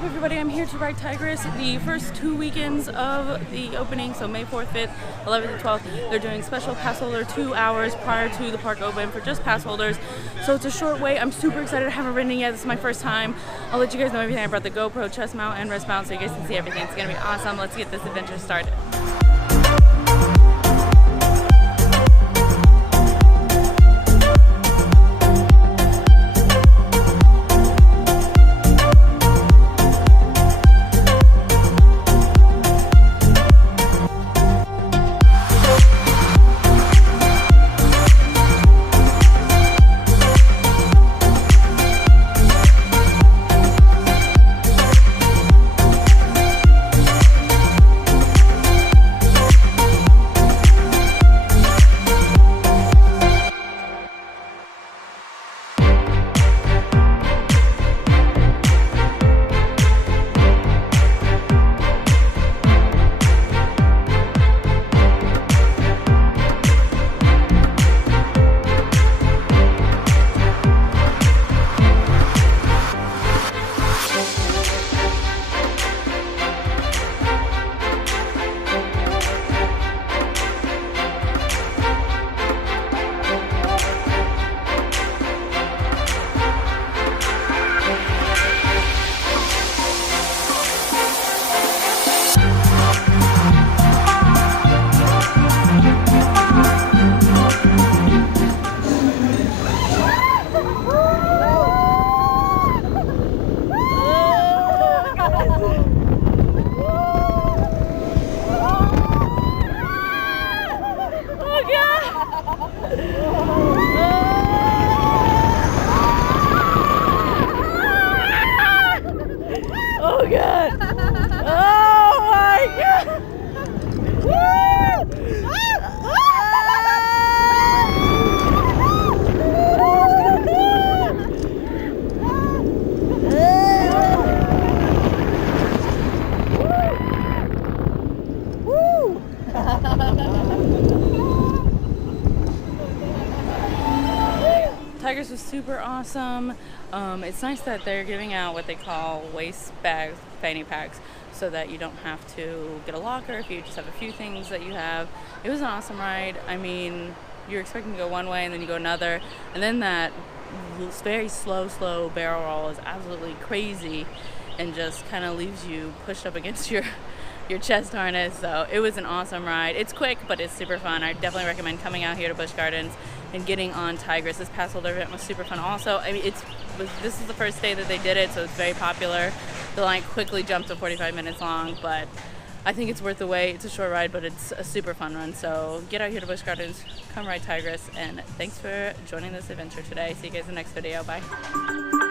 up, everybody? I'm here to ride Tigris the first 2 weekends of the opening, so May 4th, 5th, 11th, and 12th. They're doing special Passholder 2 hours prior to the park open for just pass holders. So it's a short wait. I'm super excited. I haven't ridden it yet. This is my first time. I'll let you guys know everything. I brought the GoPro, chest mount, and wrist mount so you guys can see everything. It's going to be awesome. Let's get this adventure started. Oh god! Oh my god! Tigris was super awesome. It's nice that they're giving out what they call waist bags, fanny packs, so that you don't have to get a locker if you just have a few things that you have. It was an awesome ride. I mean, you're expecting to go one way and then you go another, and then that very slow barrel roll is absolutely crazy and just kind of leaves you pushed up against your chest harness. So it was an awesome ride. It's quick, but it's super fun. I definitely recommend coming out here to Busch Gardens and getting on Tigris. This Passholder event was super fun also. I mean, this is the first day that they did it, so it's very popular. The line quickly jumped to 45 minutes long, but I think it's worth the wait. It's a short ride, but it's a super fun run. So get out here to Busch Gardens, come ride Tigris, and thanks for joining this adventure today. See you guys in the next video. Bye.